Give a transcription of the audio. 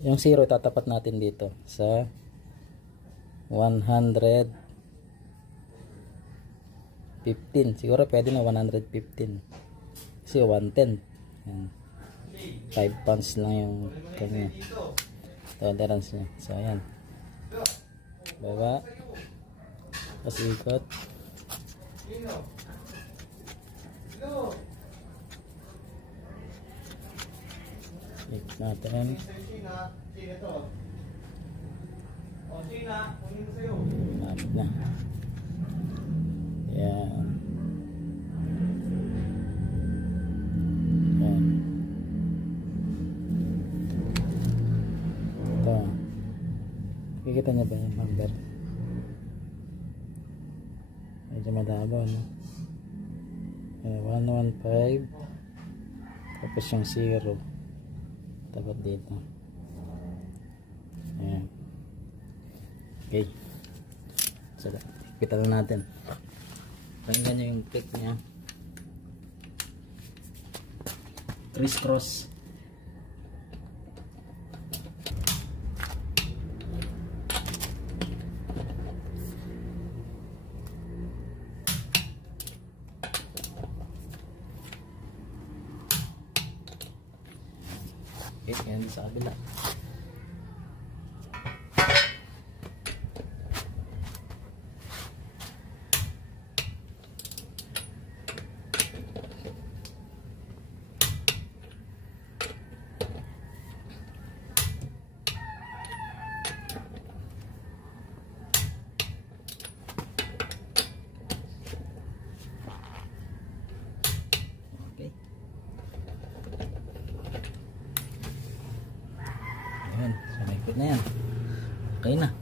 Yung 0 tatapat natin dito sa 115. Siguro pwede na 115. Kasi 110. Yan. 5 pounds lang yung kanya. Tolerance niya. So ayan. Baba. Tapos ikot. Ikot natin. Malapit na. Yan. Yan. Ito. Kikita niya ba yung number? Medyo madabo, no? 115. Tapos yung 0 tapat dito. Ayan. Okay. So, kita lang natin. Pakinggan nyo yung click nya. Criss-cross. Okay, yan sa kabila. Ayan, so may ikot na yan. Okay na.